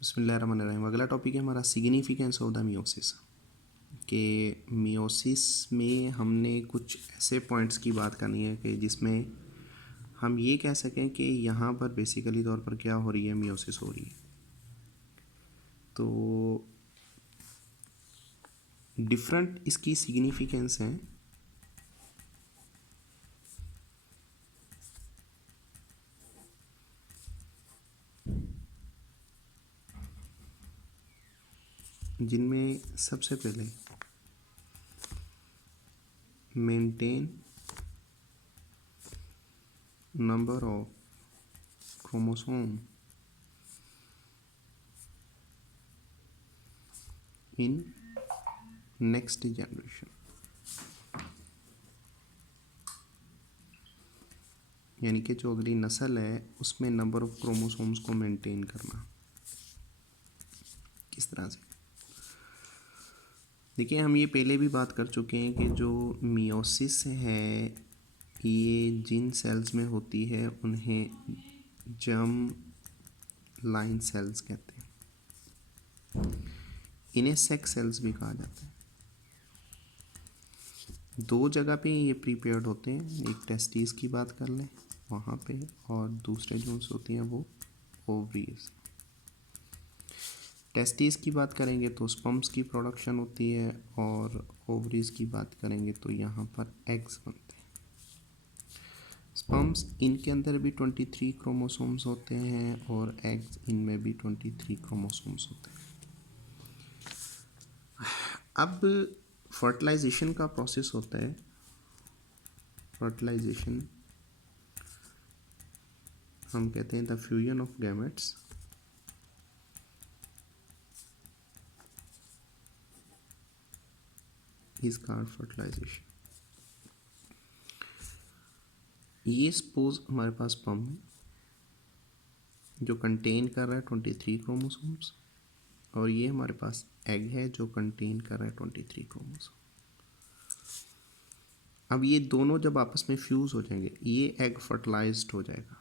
बिस्मिल्लाहिर्रहमानिर्रहीम। अगला टॉपिक है हमारा सिग्निफिकेंस ऑफ द मियोसिस। कि मियोसिस में हमने कुछ ऐसे पॉइंट्स की बात करनी है कि जिसमें हम ये कह सकें कि यहाँ पर बेसिकली तौर पर क्या हो रही है, मियोसिस हो रही है। तो डिफरेंट इसकी सिग्निफिकेंस हैं। जिनमें सबसे पहले maintain number of chromosome in next generation, यानी कि जो अगली नस्ल है उसमें नंबर ऑफ क्रोमोसोम्स को मेंटेन करना। किस तरह से? देखिए, हम ये पहले भी बात कर चुके हैं कि जो मियोसिस है ये जिन सेल्स में होती है उन्हें जर्म लाइन सेल्स कहते हैं। इन्हें सेक्स सेल्स भी कहा जाता है। दो जगह पे ये प्रीपेयर्ड होते हैं, एक टेस्टिस की बात कर लें वहाँ पे, और दूसरे जो होती हैं वो ओवरीज। टेस्टिस की बात करेंगे तो स्पर्म्स की प्रोडक्शन होती है, और ओवरीज की बात करेंगे तो यहाँ पर एग्स बनते हैं। स्पर्म्स इनके अंदर भी 23 क्रोमोसोम्स होते हैं और एग्स इनमें भी 23 क्रोमोसोम्स होते हैं। अब फर्टिलाइजेशन का प्रोसेस होता है। फर्टिलाइजेशन हम कहते हैं the fusion of gametes is called fertilisation. ये सपोज हमारे पास स्पर्म है जो कंटेन कर रहा है 23 क्रोमोसोम्स, और ये हमारे पास एग है जो कंटेन कर रहा है 23 क्रोमोसोम। अब ये दोनों जब आपस में फ्यूज़ हो जाएंगे, ये एग फर्टिलाइज्ड हो जाएगा।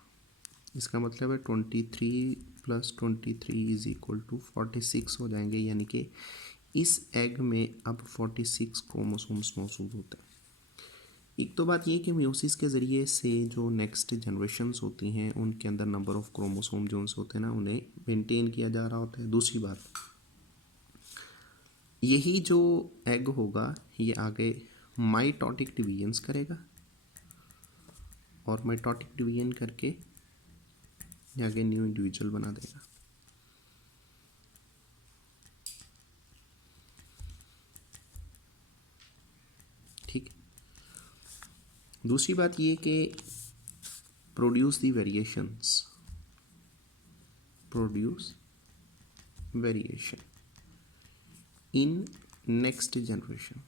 इसका मतलब है 23 + 23 इज इक्वल टू 46 हो जाएंगे, यानी कि इस एग में अब 46 क्रोमोसोम्स मौजूद होते हैं। एक तो बात ये कि मियोसिस के ज़रिए से जो नेक्स्ट जनरेशन्स होती हैं उनके अंदर नंबर ऑफ़ क्रोमोसोम जो होते हैं ना, उन्हें मेंटेन किया जा रहा होता है। दूसरी बात, यही जो एग होगा ये आगे माइटोटिक डिवीजन्स करेगा, और माइटोटिक डिवीजन करके आगे न्यू इंडिविजुअल बना देगा। ठीक है। दूसरी बात ये कि produce variation in next generation.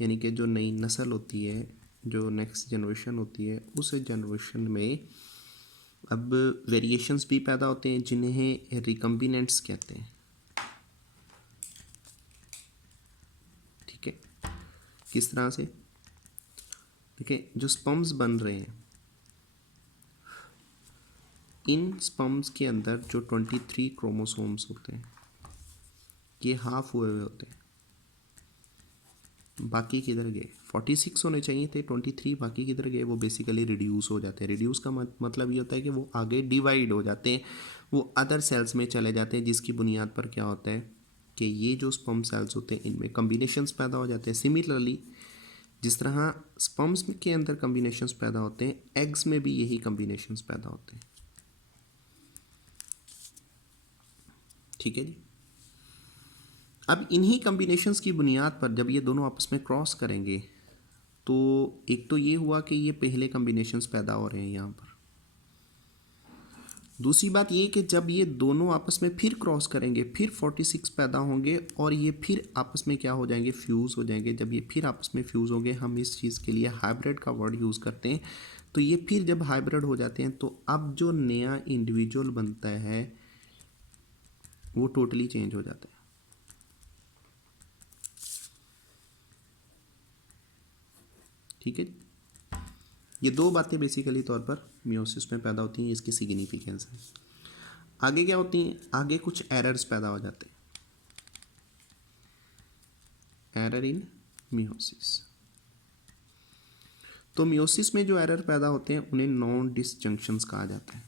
यानी कि जो नई नस्ल होती है, जो नेक्स्ट जनरेशन होती है, उस जनरेशन में अब वेरिएशंस भी पैदा होते हैं जिन्हें रिकम्बिनेंट्स कहते हैं। ठीक है। किस तरह से? देखिए, जो स्पर्म्स बन रहे हैं, इन स्पर्म्स के अंदर जो 23 क्रोमोसोम्स होते हैं ये हाफ हुए हुए होते हैं। बाकी किधर गए? 46 होने चाहिए थे, 23 बाकी किधर गए? वो बेसिकली रिड्यूस हो जाते हैं। रिड्यूस का मतलब ये होता है कि वो आगे डिवाइड हो जाते हैं, वो अदर सेल्स में चले जाते हैं, जिसकी बुनियाद पर क्या होता है कि ये जो स्पर्म सेल्स होते हैं इनमें कम्बिनेशंस पैदा हो जाते हैं। सिमिलरली जिस तरह स्पर्म्स के अंदर कम्बिनेशंस पैदा होते हैं, एग्स में भी यही कम्बिनेशंस पैदा होते हैं। ठीक है जी। अब इन्हीं कम्बिनेशंस की बुनियाद पर जब ये दोनों आपस में क्रॉस करेंगे तो एक तो ये हुआ कि ये पहले कम्बिनेशंस पैदा हो रहे हैं यहाँ पर। दूसरी बात ये कि जब ये दोनों आपस में फिर क्रॉस करेंगे फिर 46 पैदा होंगे, और ये फिर आपस में क्या हो जाएंगे? फ्यूज़ हो जाएंगे। जब ये फिर आपस में फ्यूज़ होंगे, हम इस चीज़ के लिए हाइब्रिड का वर्ड यूज़ करते हैं। तो ये फिर जब हाइब्रिड हो जाते हैं तो अब जो नया इंडिविजुअल बनता है वो टोटली चेंज हो जाता है। ठीक है। ये दो बातें बेसिकली तौर पर मियोसिस में पैदा होती हैं, इसकी सिग्निफिकेंस है। आगे क्या होती हैं, आगे कुछ एरर्स पैदा हो जाते हैं, एरर इन मियोसिस। तो मियोसिस में जो एरर पैदा होते हैं उन्हें नॉन डिसजंक्शंस कहा जाता है,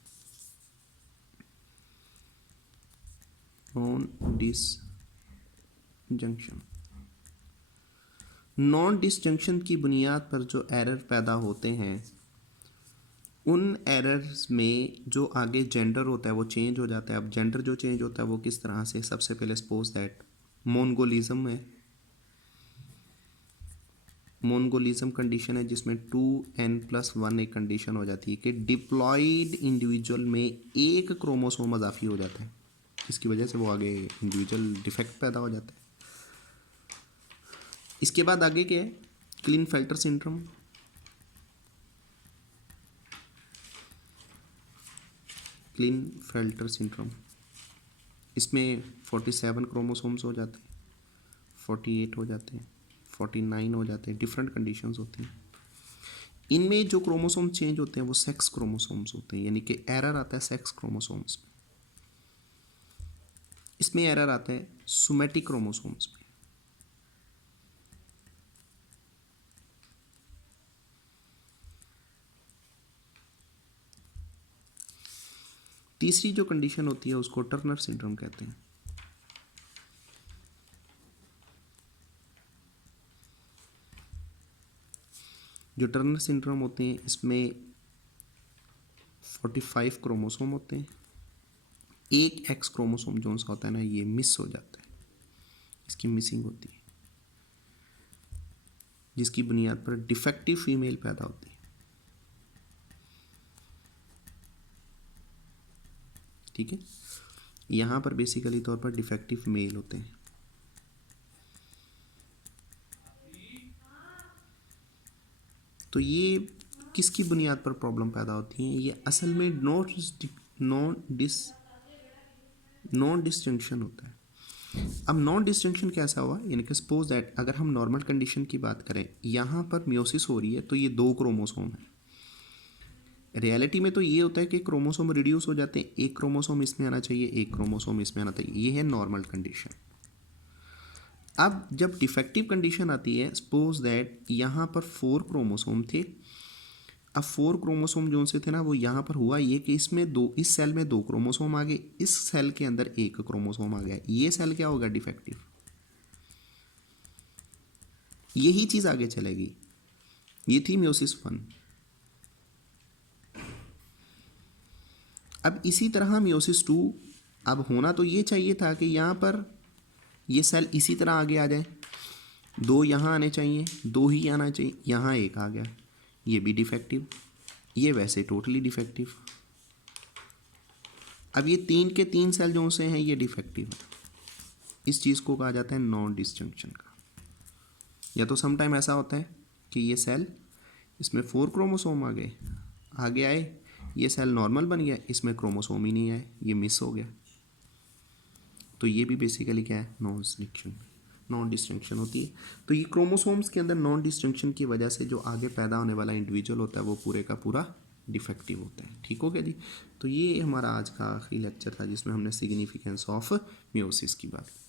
नॉन डिसजंक्शन। नॉन डिसजंक्शन की बुनियाद पर जो एरर पैदा होते हैं उन एरर्स में जो आगे जेंडर होता है वो चेंज हो जाता है। अब जेंडर जो चेंज होता है वो किस तरह से, सबसे पहले सपोज दैट मोनगोलिज्म है, मोनगोलिज्म कंडीशन है जिसमें 2n+1 एक कंडीशन हो जाती है कि डिप्लॉयड इंडिविजुअल में एक क्रोमोसोम अजाफी हो जाता है, इसकी वजह से वो आगे इंडिविजुअल डिफेक्ट पैदा हो जाता है। इसके बाद आगे क्या है, क्लिनफेल्टर सिंड्रोम। क्लिनफेल्टर सिंड्रोम, इसमें 47 क्रोमोसोम्स हो जाते हैं, 48 हो जाते हैं, 49 हो जाते हैं, डिफरेंट कंडीशंस होती हैं। इनमें जो क्रोमोसोम चेंज होते हैं वो सेक्स क्रोमोसोम्स होते हैं, यानी कि एरर आता है सेक्स क्रोमोसोम्स में। इसमें एरर आता है सोमैटिक क्रोमोसोम्स में। तीसरी जो कंडीशन होती है उसको टर्नर सिंड्रोम कहते हैं। जो टर्नर सिंड्रोम होते हैं इसमें 45 क्रोमोसोम होते हैं, एक एक्स क्रोमोसोम जो सा होता है ना ये मिस हो जाता है, इसकी मिसिंग होती है, जिसकी बुनियाद पर डिफेक्टिव फीमेल पैदा होती है। ठीक है, यहाँ पर बेसिकली तौर पर डिफेक्टिव मेल होते हैं। तो ये किसकी बुनियाद पर प्रॉब्लम पैदा होती है, ये असल में नॉन डिस्जंक्शन होता है। अब नॉन डिस्जंक्शन कैसा हुआ, यानी कि सपोज दैट अगर हम नॉर्मल कंडीशन की बात करें, यहाँ पर मियोसिस हो रही है तो ये 2 क्रोमोसोम है। रियलिटी में तो ये होता है कि क्रोमोसोम रिड्यूस हो जाते हैं, एक क्रोमोसोम इसमें आना चाहिए, एक क्रोमोसोम इसमें आना चाहिए, ये है नॉर्मल कंडीशन। अब जब डिफेक्टिव कंडीशन आती है, सपोज दैट यहाँ पर 4 क्रोमोसोम थे, अब 4 क्रोमोसोम जो से थे ना वो यहाँ पर हुआ ये कि इसमें दो, इस सेल में 2 क्रोमोसोम आ गए, इस सेल के अंदर 1 क्रोमोसोम आ गया, ये सेल क्या होगा, डिफेक्टिव। यही चीज़ आगे चलेगी, ये थी मियोसिस 1। अब इसी तरह मियोसिस 2, अब होना तो ये चाहिए था कि यहाँ पर ये सेल इसी तरह आगे आ जाए, 2 यहाँ आने चाहिए, 2 ही आना चाहिए, यहाँ 1 आ गया, ये भी डिफेक्टिव, ये वैसे टोटली डिफेक्टिव। अब ये 3 के 3 सेल जो से हैं ये डिफेक्टिव है, इस चीज़ को कहा जाता है नॉन डिसजंक्शन का। या तो समटाइम ऐसा होता है कि ये सेल, इसमें 4 क्रोमोसोम आ गए, आगे आए, ये सेल नॉर्मल बन गया, इसमें क्रोमोसोम ही नहीं आए, ये मिस हो गया। तो ये भी बेसिकली क्या है, नॉन डिस्टिंक्शन होती है। तो ये क्रोमोसोम्स के अंदर नॉन डिस्टिंक्शन की वजह से जो आगे पैदा होने वाला इंडिविजुअल होता है वो पूरे का पूरा डिफेक्टिव होता है। ठीक हो गया जी। तो ये हमारा आज का आखिरी लेक्चर था जिसमें हमने सिग्निफिकेंस ऑफ मियोसिस की बात की।